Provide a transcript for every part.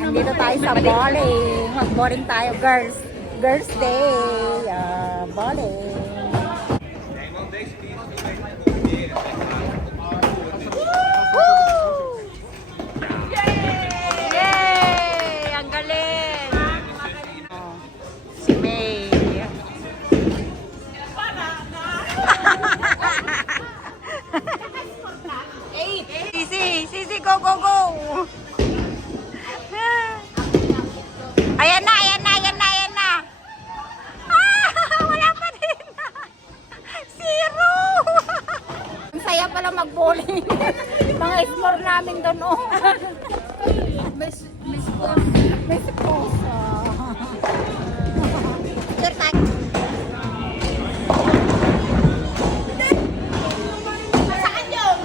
Nandito tayo sa bowling. Mag-bowling tayo, girls. Girls Day. Bowling. Yay! Ang galing! Si May. Sisi, go, go, go! Ayan na, ayan na, ayan na, ayan na! Wala pa din! Zero! Ang saya pala mag-bowling. Mga explore namin doon, oh. Miss Posa. Saan yun?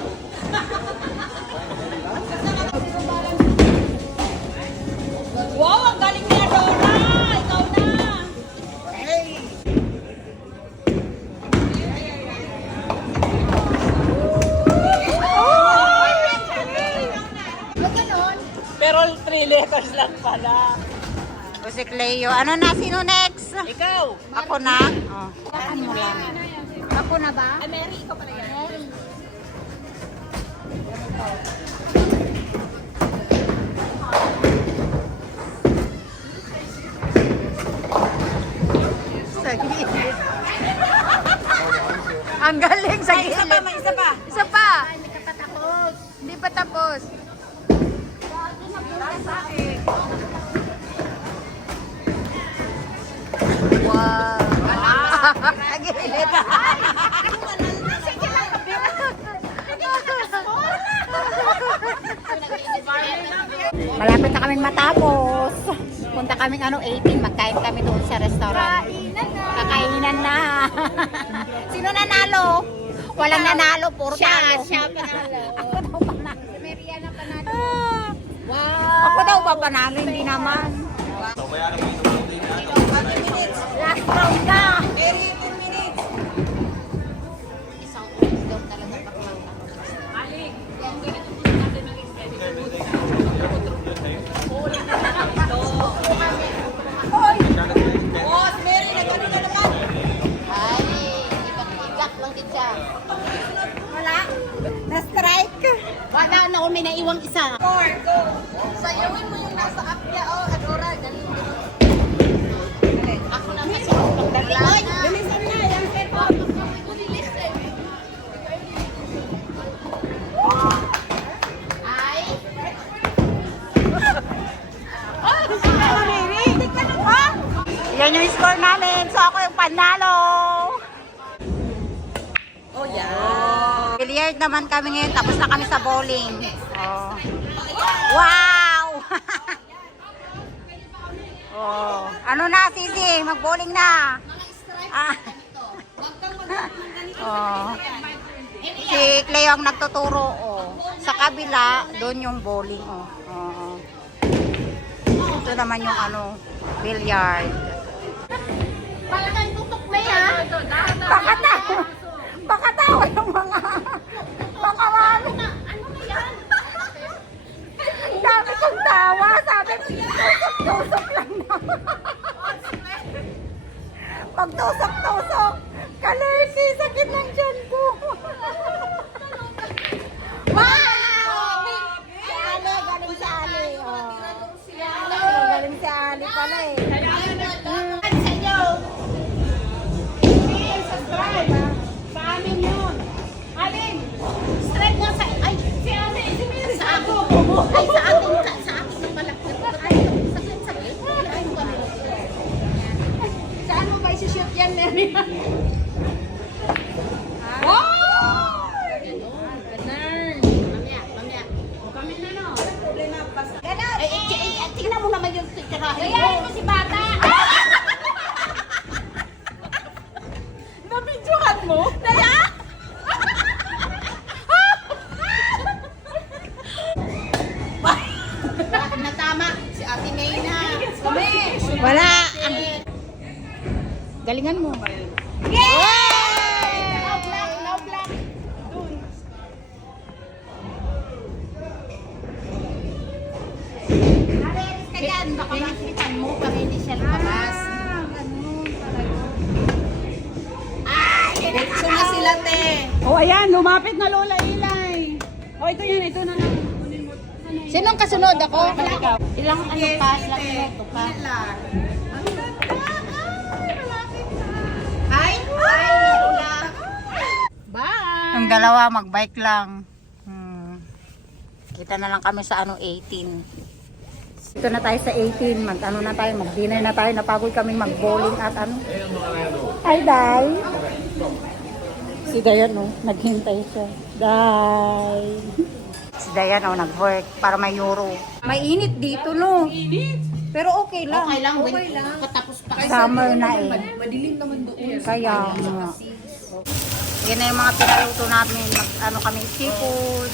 Wow, ang galing niya, Dora! Ikaw na! Pero 3 letters lang pala. O si Cleo. Ano na? Sino next? Ikaw! Ako na? Oh. Saan mo lang? Ako na ba? Ay, Mary, ikaw pala yan. Mary. Sa gilid. Ang galing sa gilid. Isa pa, may isa pa. Isa pa. Hindi pa tapos. Hindi pa tapos. Wow. Sa gilid. Malapit na kaming matapos. Punta kaming 18, magkain kami doon sa restaurant. Kakainan na. Sino nanalo? Walang nanalo, puro talo. Siya panalo. Ako daw panalo. Si Mariana panalo. Wow. Ako daw ba panalo? Hindi naman. Last round na. Mary, 10 minutes. Isang oras daw talaga paklang. Aling. Oh, si Mary, nagano na naman. Ay, ibang-igak lang din siya. Wala. Na-strike. Wala na kung may naiwang isa. Score, go. Sayawin mo yung nasa apya. Oh, Adora, galing. Ako na kasi magdali. Ay! Bilisan na, yan ito. Ay! Yan yung score namin. So ako yung panalo. Oh, yeah. Billiard naman kami ngayon. Tapos na kami sa bowling. Oh. Wow! Oh. Ano na, Sisi? Mag-bowling na. Ah. Oh. Si Cleo ang nagtuturo. Oh. Sa kabila, doon yung bowling. Oh. Oh. Ito naman yung billiard. Palagay tutok na yan. Baka tao yung mga ano na yan? Ang dami kong tawa. Sabi, tusok lang na. Pag-tusok. Kalisi, sakit ng tiyan ko. Wow! Si Ale, galing sa Ale. Oh. Galing sa Ale pala eh. Sa inyo. Subscribe. Sa amin yun. Alin? Straight nga sa... Ay, si ate, si Mary. Sa ako. Ay, sa atin ng malaki. Ay, saglit. Saan mo ba isi-shoot yan, Mary? Oh! Ganun. Mamaya. Kami na, no? Ganun. Tingnan mo naman yung titirahin mo. Gayahin mo si bata. Nabidyohan mo? Daya? Bakit na tama? Si Ate May na. Kami. Wala. Galingan mo. Yay! No block. Dun. Hinahitan mo para hindi siya lumabas. Diretso na sila, te. Oh, ayan, lumapit na Lola Ilay. Oh, ito yan, ito na lang. Sinong kasunod ako? Ilang ano pa? Ilang minuto pa? Hi! Hi, Lola! Bye! Yung dalawa, magbike lang. Kita na lang kami sa 18. Ito na tayo sa 18. Mag-dinner na tayo. Napagod kami mag-bowling at Hi, Day! Si Dayan, naghintay siya. Day! Si Dayan, nag-work para may euro. May init dito, no? Init? Pero okay lang. Okay lang. Patapos pa. Summer na eh. Madilim naman doon. Kaya nga. Yan na yung mga pinaluto namin. Kami seafood.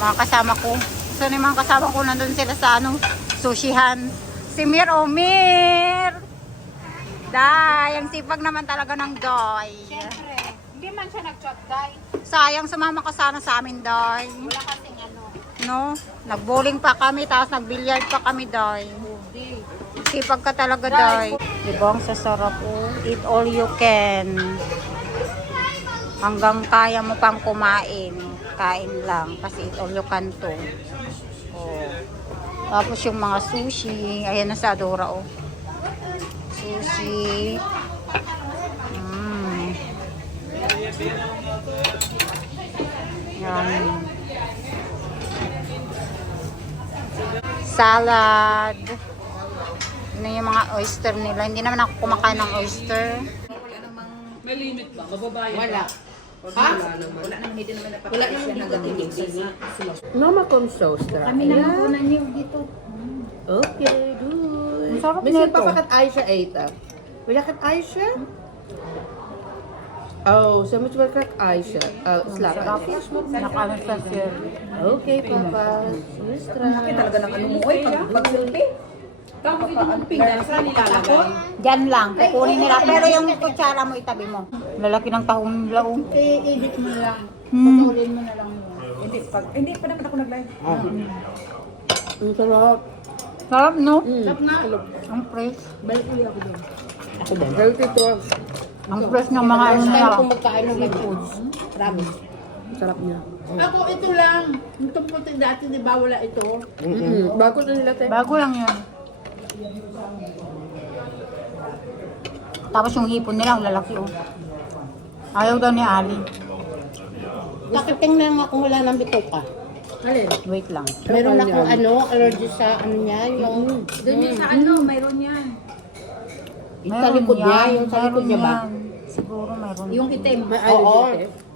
Mga kasama ko. So yung mga kasama ko nandun sila sa sushihan. Si Mir Mir! Day! Ang sipag naman talaga ng Day. Siyempre, hindi man siya nag-chat, guy. Sayang sumama ka sana sa amin, Day. Wala kasing ano. No? Nag-bowling pa kami, tapos nag-billiard pa kami, Day. Sipag ka talaga, Day. Diba ang sasarap po? Eat all you can. Hanggang kaya mo pang kumain. Kain lang. Kasi eat all you can to. Oh. Tapos yung mga sushi. Ayan na sa Adora, oh. Sushi. Yan. Salad. Ano yung mga oyster nila. Hindi naman ako kumakain ng oyster. May limit ba? Mababayan Wala. Ha? Wala naman dito tinig sila. Mama comes toaster. Kami naman po na niyo dito. Okay, good. Ang sarap Misalnya nito. papakat Aisha ate. Wilakat Aisha? Oh, so much welcome Aisha. Slap. Nakaano sa sir. Okay, Papa. Sinistra. Talaga ng ano mo, oy, pag-selfie. Tapos itong pinggan, saan nilalagay? Diyan lang. Kukunin nila. Pero yung kutsara mo itabi mo. Lalaki ng tahong nila. Oh. I-edit mo lang. Hmm. Putulin mo na lang yun. Hindi pa naman ako nag-live. Ang sarap. Sarap, no? Sarap nga. Ang fresh. Balik ulit ako doon. Ako din. Healthy to. Ang fresh ng mga ano First nila. time kong magkain ng foods. Promise. Sarap niya. Ako ito lang. Itong puti dati, di ba wala ito? Bago na nila tayo. Bago lang yan. Tapos yung hipon nila, ang lalaki, oh. Ayaw daw ni Ali. Bakit tingnan nga kung wala ng bituka? Alin? Wait lang. Meron akong allergy sa ano niya, yung... Doon yun sa ano, mayroon yan. Yung sa likod niya, yan, yung sa likod meron niya ba? yan. Siguro mayroon. Yung itim. May Oo. allergy ate.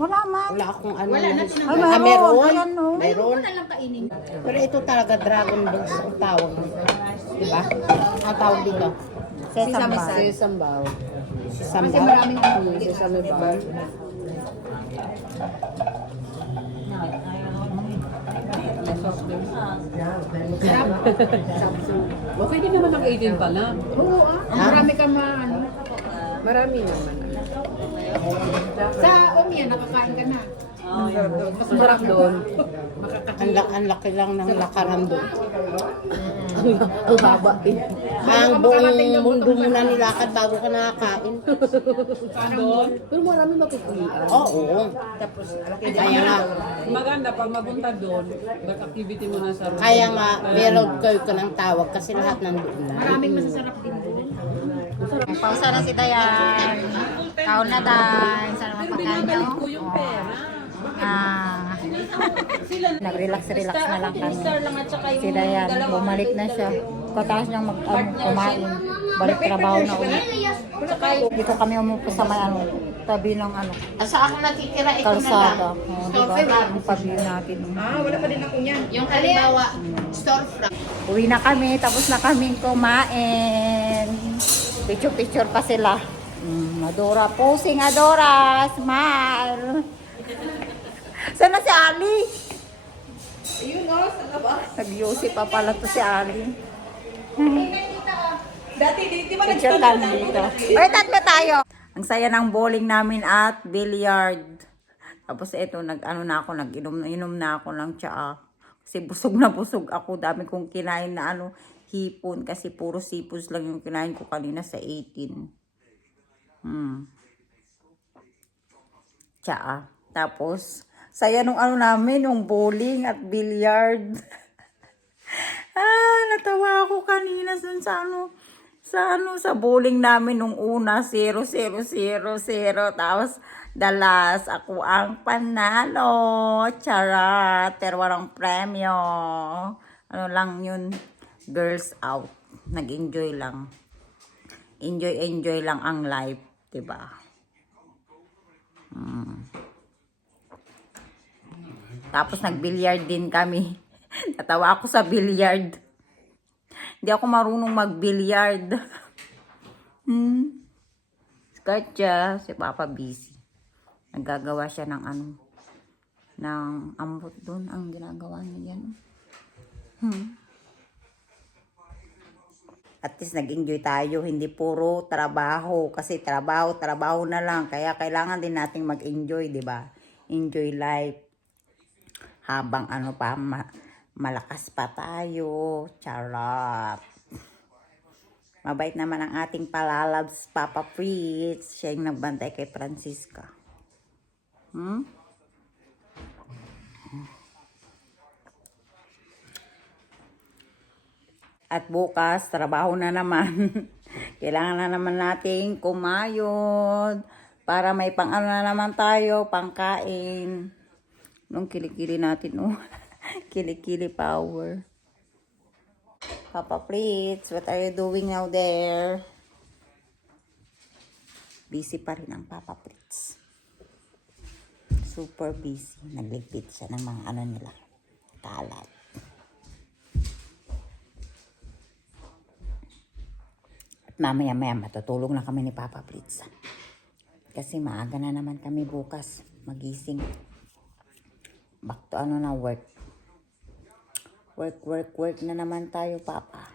Wala man. Wala akong ano. Wala na Ay, Ah, meron. Ayan, no. Meron. Ano lang kainin. Pero ito talaga dragon balls ang tawag. Diba? Ang tawag dito. Sesame seed. Sesame bowl. Sesame. Kasi maraming ano. Sesame bowl. Okay din naman ang 18 pala. Oo marami ka ano. Marami naman. Sa Omia, nakakain ka na. Mas sarap doon. Ang laki lang ng lakaran doon. Ang haba eh. Ang buong mundo mo na nilakad bago ka nakakain. Doon. Pero marami makukulian. Oo. Tapos, kaya nga, Maganda pag mapunta doon, back activity mo na sa room. kaya nga, meron kayo ka ng tawag kasi lahat nandun na. Maraming masasarap din doon. Pausa na si Dayan. Kaon na, Day. Sarap ang pagkain niyo. Ko yung pera. Nag-relax na lang kami. Si Dayan, bumalik na siya. Pagkatapos niyang kumain, balik trabaho na ulit. Dito kami umupo sa may tabi ng Sa ako natitira, ito na lang. kalsada. Diba? Ang pag-view natin. Wala pa din ako niyan. Yung halimbawa, storefront. Uwi na kami, tapos na kaming kumain. Picture-picture pa sila. Adora, posing Adora, smile. Sana si Ali? Ayun o, sa labas. Nag-Yossi pa pala to si Ali. Dati, di ba Picture kami dito. Uy, tatlo tayo. Ang saya ng bowling namin at billiard. Tapos ito, nag-inom na ako ng tsaa. Kasi busog na busog ako. Dami kong kinain na hipon. Kasi puro sipos lang yung kinain ko kanina sa 18. Tsaa. Tapos, saya nung namin, yung bowling at billiard. Natawa ako kanina dun sa bowling namin nung una, 0-0-0-0. Tapos, dalas, ako ang panalo. Charat. Pero walang premyo. Ano lang yun, girls out. Nag-enjoy lang. Enjoy lang ang life, diba? Tapos nag-billiard din kami. Natawa ako sa billiard. Hindi ako marunong mag-billiard. Katya, si Papa busy. Naggagawa siya ng ng ambot doon. Ang ginagawa niya yan. At least nag-enjoy tayo. Hindi puro trabaho. Kasi trabaho na lang. Kaya kailangan din nating mag-enjoy, di ba? Enjoy life. Habang malakas pa tayo. Charot. Mabait naman ang ating palalabs, Papa Fritz. Siya yung nagbantay kay Francisca. At bukas, trabaho na naman. Kailangan na naman nating kumayod. Para may na naman tayo, pangkain. Nung kilikili natin, kilikili power. Papa Fritz, what are you doing now there? Busy pa rin ang Papa Fritz. Super busy. Nagligpit siya ng mga nila. Kalat. At mamaya matutulog na kami ni Papa Fritz. Kasi maaga na naman kami bukas. Magising. Back to work. Work na naman tayo, Papa.